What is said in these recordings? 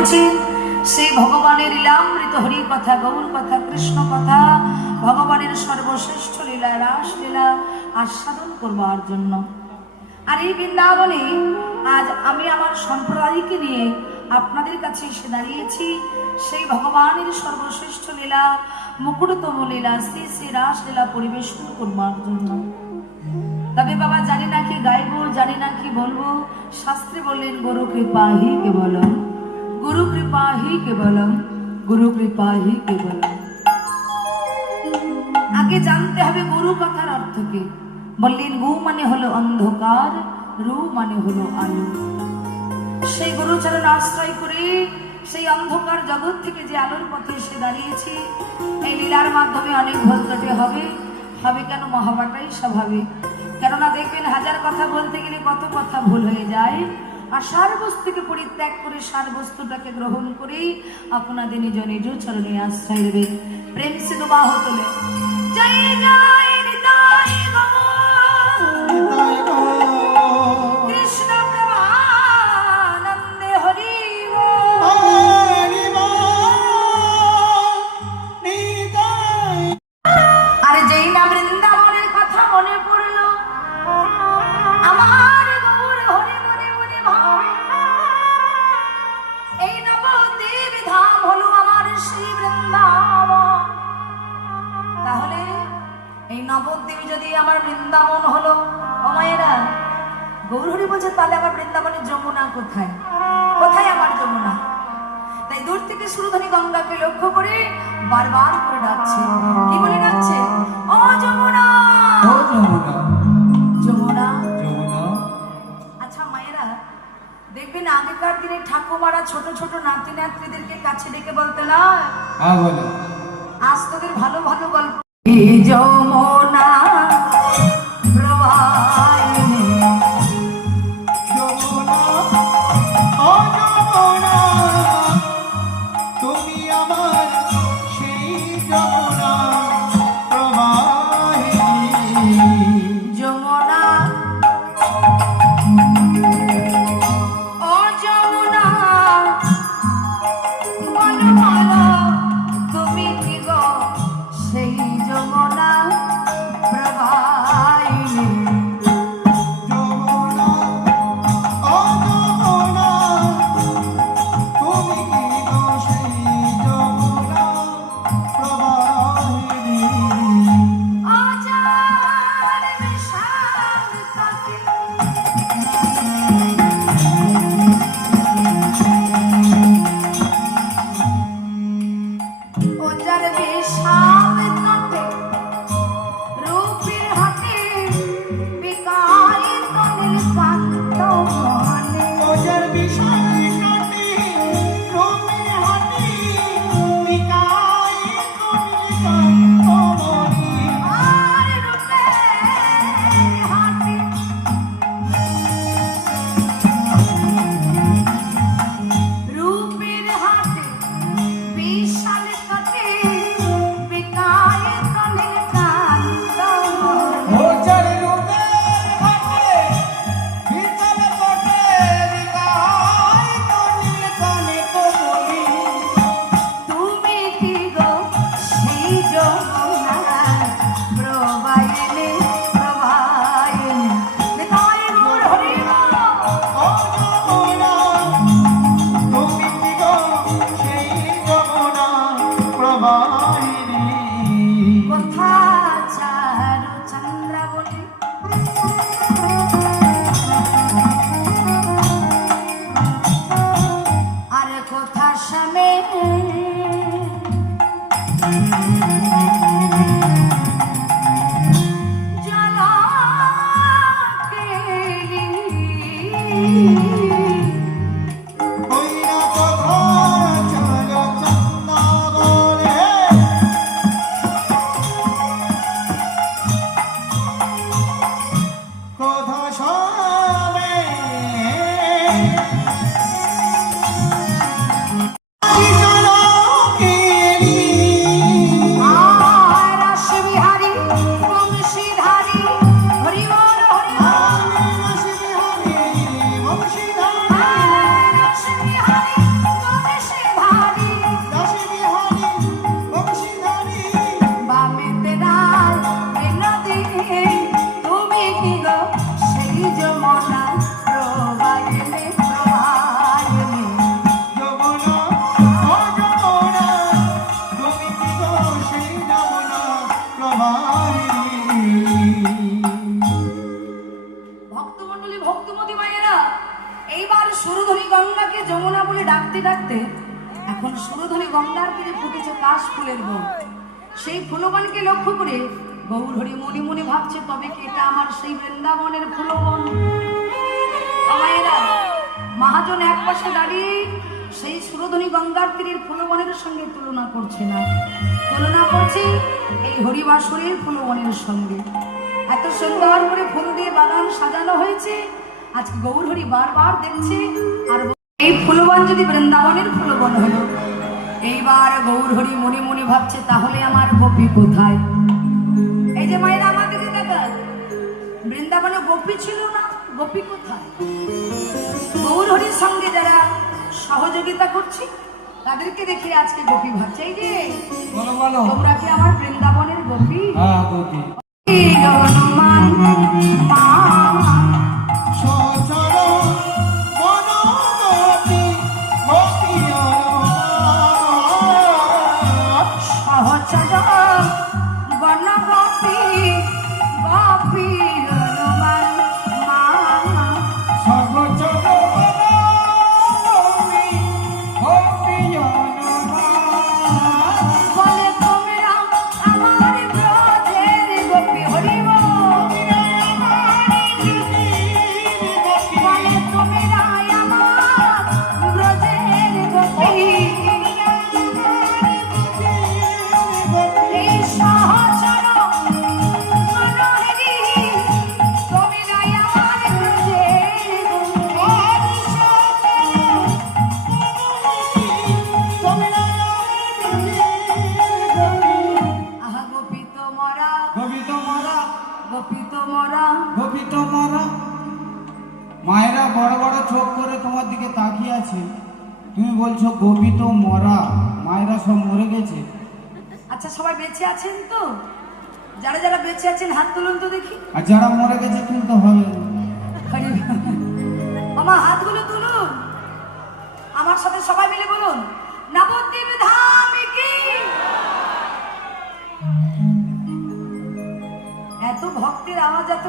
করেছি সেই ভগবানের লীলামৃত হরি কথা, গৌর কথা, কৃষ্ণ কথা, ভগবানের সর্বশ্রেষ্ঠ লীলা রাসলীলা আস্বাদন করবার জন্য। আর এই বৃন্দাবনে আজ আমি আমার সম্প্রদায়কে নিয়ে আপনাদের কাছে এসে দাঁড়িয়েছি সেই ভগবানের সর্বশ্রেষ্ঠ লীলা মুকুটতম লীলা শ্রী শ্রী রাসলীলা পরিবেশন করবার জন্য। তবে বাবা জানি না কি গাইবো, জানি না কি বলবো। শাস্ত্রে বললেন গুরু কৃপা হি কেবলম, গুরু কৃপা হি কেবলম, গুরু কৃপা হি কেবলম। আগে জানতে হবে গুরু কথার অর্থ কি। বললেন গু মানে হলো অন্ধকার, রু মানে হলো আলো। সেই গুরুচরণ আশ্রয় করে সেই অন্ধকার জগৎ থেকে যে আলোর পথে এসে দাঁড়িয়েছি, এই লীলার মাধ্যমে অনেক ভুল ত্রুটি হবে। হবে কেন? মহাবাটাই স্বাভাবিক। কেননা দেখবেন হাজার কথা বলতে গেলে কত কথা ভুল হয়ে যায়। আর সার বস্তুকে পরিত্যাগ করে সার বস্তুটাকে গ্রহণ করেই আপনাদের নিজ নিজ চরণে আশ্রয় দেবে। প্রেম সে দুবাহ তোলে জয় জয় নিতাই কৃষ্ণ প্রেমানন্দে হরি আরে যেই না বৃন্দাবনের কথা মনে পড়লো আমার গৌর হরি মনে মনে ভাবে এই নবদ্বীপ ধাম হলো আমার শ্রী বৃন্দাবন। তাহলে এই নবদ্বীপ যদি আমার বৃন্দাবন হলো, ও মায়েরা গৌর হরি বলছে তাহলে আমার বৃন্দাবনের যমুনা কোথায়? কোথায় আমার যমুনা? তাই দূর থেকে সুরধনী গঙ্গাকে লক্ষ্য করে বারবার করে ডাকছে। কি বলে ডাকছে? ও যমুনা, ও যমুনা, যমুনা, যমুনা। আচ্ছা মায়েরা দেখবেন আগেকার দিনে ঠাকুমারা ছোট ছোট নাতি নাতনিদেরকে কাছে ডেকে বলতে না, হ্যাঁ বলো, আজ তোদের ভালো ভালো গল্প। যমুনা প্রবাহিনী, যমুনা, ও যমুনা, তুমি আমার সেই যমুনা প্রবাহিনী। যমুনা, ও যমুনা, বলো বলো তুমি কি গো সেই যমুনা প্রবাহিনী। যমুনা, ও যমুনা, তুমি কি গো সেই যমুনা প্রবাহিনী। আজার বিশাল তাকে ওজার বিশাল কাটে রূপের হাতে বিকায় তনিল কান্ত মনে। ওজার বিশাল কাটে রূপের হাতে বিকায় তনিল কান্ত মনে। আর রূপের হাতে রূপের হাতে বিশাল কাটে বিকায় তনিল কান্ত মনে। ওজার রূপের হাতে বিশাল কাটে বিকায় তনিল কান্ত মনে। তুমি কি গো সেই যমুনা প্রবাহিনী প্রবাহিনী। নিতাই গৌর হরি বল। ও যমুনা, তুমি কি গো সেই যমুনা প্রবাহিনী। কথা চারু চন্দ্রাবলী আর কথা শ্যামে জলা কইরা কথা চলো চন্দাবরে। কথা সবে চলো কেলি। রাস বিহারী বংশীধারী হরি বল হরি বল। আমি বসে বিহারি বংশীধারী। রাস বিহারী বলে ডাকতে ডাকতে এখন সুরধনী গঙ্গার তীরে ফুটেছে কাশ ফুলের বন। সেই ফুলবনকে লক্ষ্য করে গৌর হরি মনে মনে ভাবছে, তবে কি এটা আমার সেই বৃন্দাবনের ফুলবন? মায়েরা, মহাজন এক পাশে দাঁড়িয়ে সেই সুরধনী গঙ্গার তীরের ফুলবনের সঙ্গে তুলনা করছে না, তুলনা করছে এই হরিবাসরের ফুলবনের সঙ্গে। এত সুন্দর করে ফুল দিয়ে বাগান সাজানো হয়েছে। আজকে গৌর হরি বারবার দেখছে আর এই ফুলবন যদি বৃন্দাবনের ফুলবন হলো। এইবার গৌর হরি মনে মনে ভাবছে, তাহলে আমার গোপী কোথায়? এই যে মায়েরা আমাদেরকে দেখায়, বৃন্দাবনে গোপী ছিল না, গোপী কোথায়? গৌর হরির সঙ্গে যারা সহযোগিতা করছে তাদেরকে দেখে আজকে গোপী ভাবছে। এই যে বলো বলো। তোমরা কি আমার বৃন্দাবনের গোপী? হ্যাঁ গোপী। হনুমান মা সচর বনগতি গোপী সহচর বনগোপী গোপী হনুমান মা সচর বনগতি গোপী বলে তোমরা আমার ব্রজের গোপী হরিব। বলে তোমরা আমার ব্রজের গোপী। এই সহচর মনোহরি তোমরা আমার ব্রজের আহা গোপী তোমরা, গোপী তোমরা গোপী তোমরা। গোপী তোমরা। মায়েরা বড় বড় চোখ করে তোমার দিকে তাকিয়ে আছে, তুমি বলছো গোপী তো মরা, মায়েরা সব মরে গেছে। আচ্ছা সবাই বেঁচে আছেন তো? যারা যারা বেঁচে আছেন হাত তুলুন তো দেখি। আর যারা মরে গেছে তুলতে হবে না। আমার হাতগুলো তুলুন, আমার সাথে সবাই মিলে বলুন, নবদ্বীপ ধাম কি। এত ভক্তের আওয়াজ, এত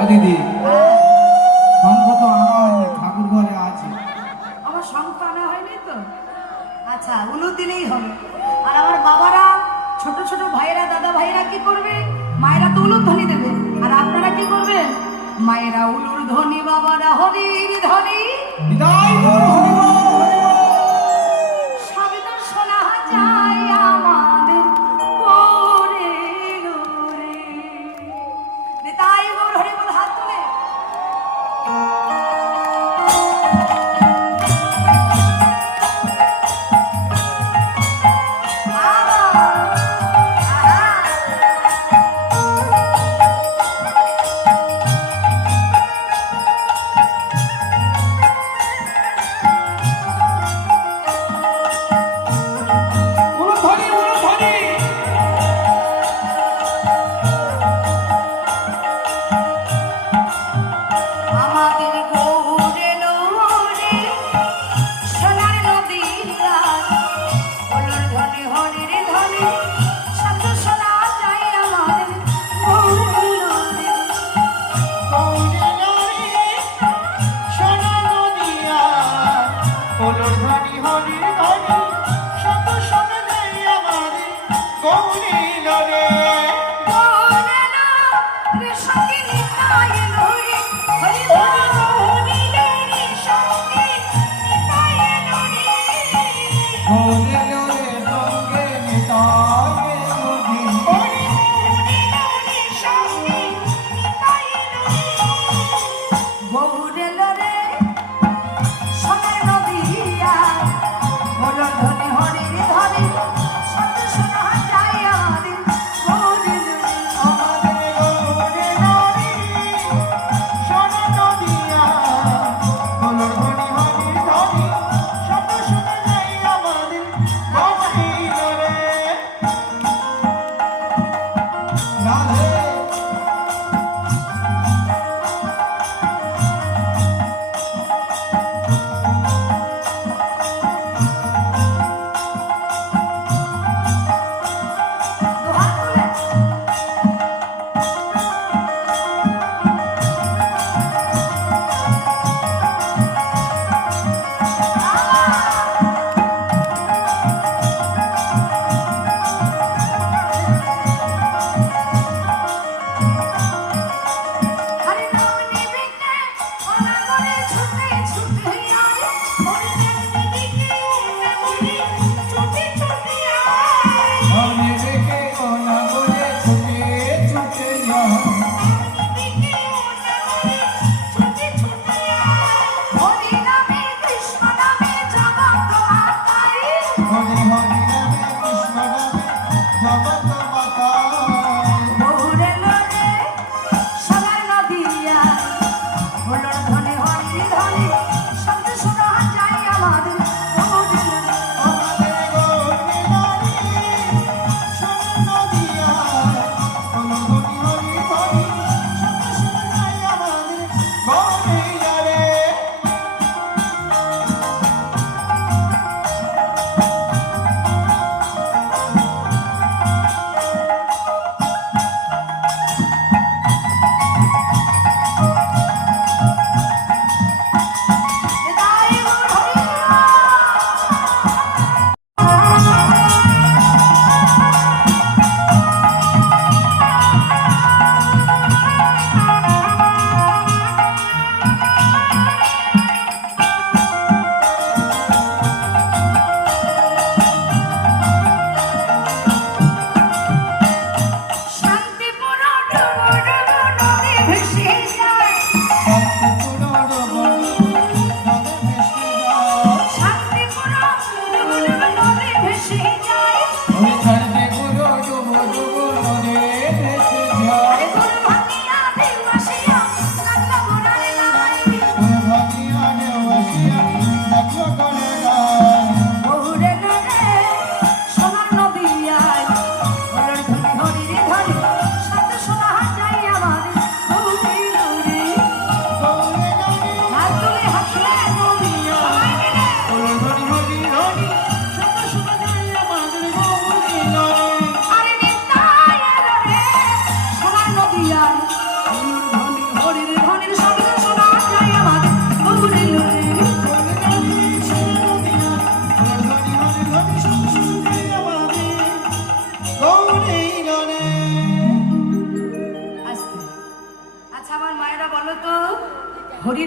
ও দিদি, শঙ্খ তো আনা হয়নি, ঠাকুর ঘরে আছে। আমার শঙ্খ আনা হয়নি তো? আচ্ছা উলু দিলেই হবে। আর আমার বাবারা, ছোট ছোট ভাইয়েরা, দাদা ভাইয়েরা কি করবে? মায়েরা তো উলুর ধ্বনি দেবে, আর আপনারা কি করবেন? মায়েরা উলুর ধ্বনি, বাবারা হরির ধ্বনি। বিদায় গো, হরি বল, হরি বল। সবই তো শোনা যায় আমাদের পরে রে। নিতাই গৌর হরি বল, হাত তুলে। আহা, আহা।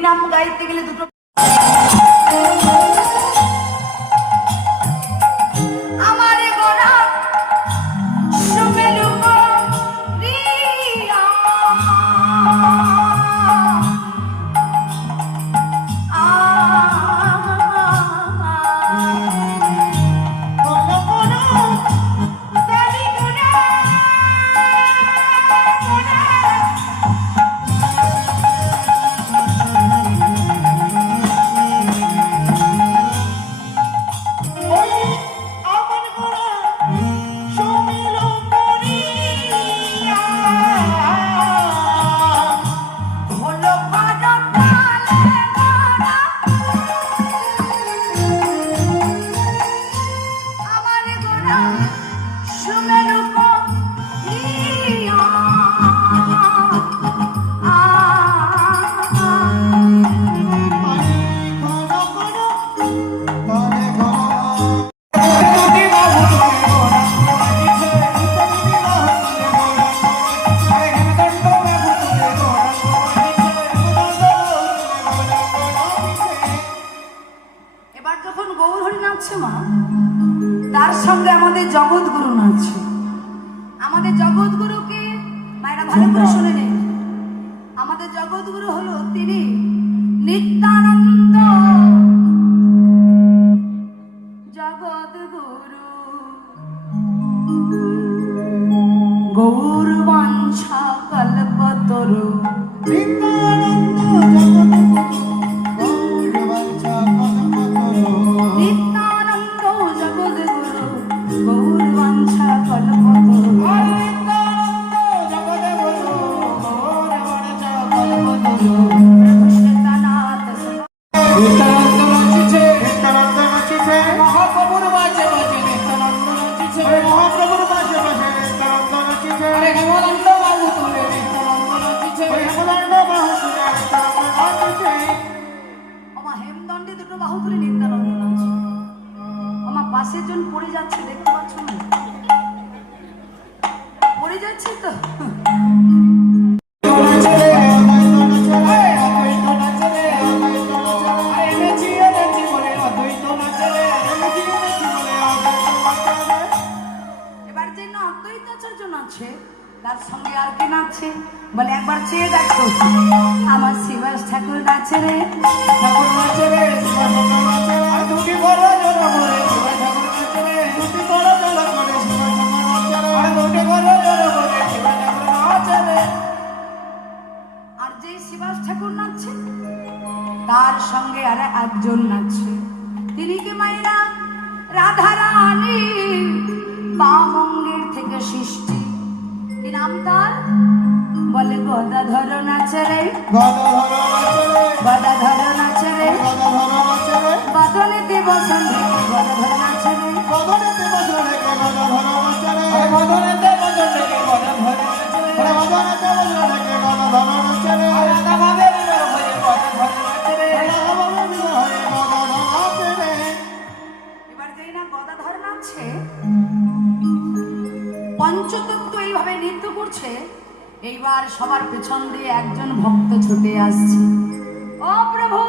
হরিনাম গাইতে গেলে দুটো আমারে গোরা সুমেরু রিয়া এবার যখন গৌর হরি নাচছে মা, তার সঙ্গে আমাদের জগৎগুরু নাচছে। আমাদের জগৎগুরুকে মায়েরা ভালো করে শুনে নিন। আমাদের জগৎগুরু হলো তিনি নিত্যানন্দ জগৎগুরু, গৌর বাঞ্ছা কল্পতরু। নিত্যানন্দ জগৎগুরু, গৌর বাঞ্ছা কল্পতরু। শ্বেতানাথ মহাপ্রভুর বাজে বাজে নিত্যানন্দ নাচিছে, মহাপ্রভুর বাজে বাজে নিত্যানন্দ নাচিছে, হেমন্ত বাবু তুলে নিত্যানন্দ নাচিছে, হেমন্ত বাবু তুলে নিত্যানন্দ নাচিছে। আমার হেমদণ্ডে দুটো বাহু তুলে নিত্যানন্দ নাচছে। আমার পাশের জন পড়ে যাচ্ছে, দেখতে পাচ্ছ না? পড়ে যাচ্ছে তো। এবার যে না অদ্বৈতাচার্য নাচছে, তার সঙ্গে আর কে নাচছে বলে একবার চেয়ে দেখো। আমার শিবাস ঠাকুর নাচে রে, ঠাকুর নাচে রে, শিবা ঠাকুর নাচে রে, দুটি বড় জোর করে শিবা ঠাকুর নাচে রে, দুটি বড় জোর করে শিবা ঠাকুর নাচে রে, দুটি বড় জোর করে শিবা ঠাকুর নাচে রে। আর যে শিবাস ঠাকুর নাচছে তার সঙ্গে আর একজন নাচছে। তিনি কি মায়েরা? রাধা রানী, বামঙ্গের থেকে সৃষ্টি। কি নাম তার? বলে গদাধর নাচে রে, গদাধর নাচে রে, বদনেতে বসন ঢেকে গদাধর নাচে রে, বদনেতে বসন ঢেকে গদাধর নাচে রে, বদনেতে বসন ঢেকে গদাধর নাচে রে, বদনেতে বসন ঢেকে গদাধর নাচে রে, রাধা ভাবের হয়ে গদাধর নাচে রে, রাধা ভাবের হয়ে গদাধর নাচে রে। এবার যেই না গদাধর নাচছে, পঞ্চতত্ত্ব এইভাবে নৃত্য করছে। এইবার সবার পেছন দিয়ে একজন ভক্ত ছুটে আসছে। ও প্রভু,